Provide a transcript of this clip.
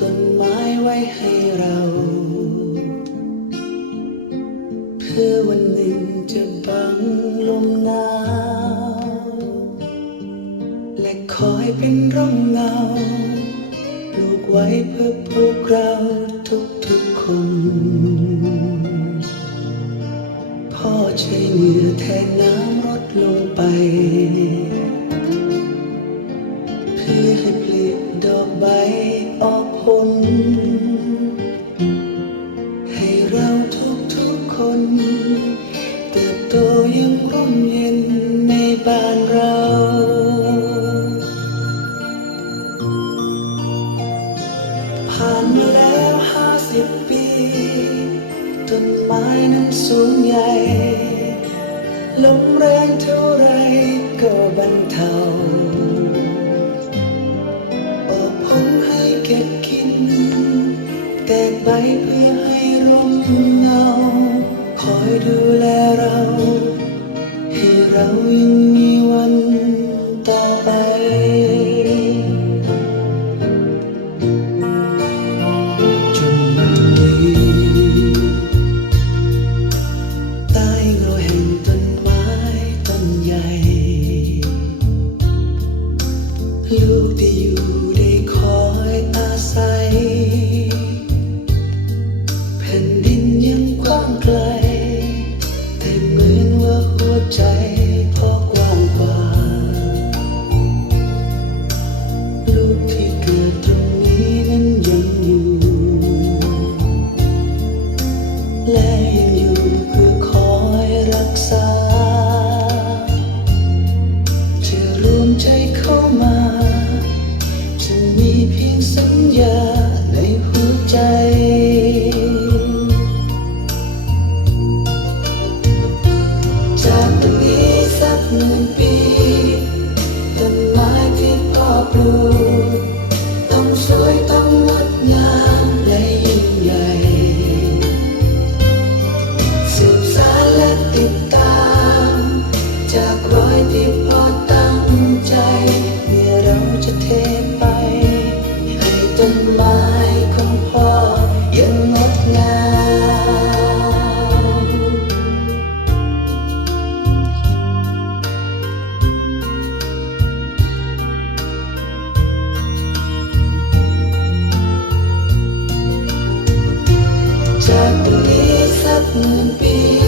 ต้นไม้ไว้ให้เรา เพื่อวันหนึ่งจะบังลมหนาวและคอยเป็นร่มเงาปลูกไว้เพื่อพวกเราทุกทุกคน พ่อใช้เหงื่อแทนน้ำรดลงไปเพื่อให้ปลิดอกใบ บ้านเรา ผ่านมาแล้วห้าสิบปี ต้นไม้นั้นสูงใหญ่ ลมแรงเท่าไรก็บรรเทาออกผลให้เก็บกิน แตกใบเพื่อให้ร่มเงา คอยดูแลเราให้ ได้อยู่ได้คอยอาศัย แผ่นดินยังกว้างไกล แต่เหมือนว่าหัวใจ สัก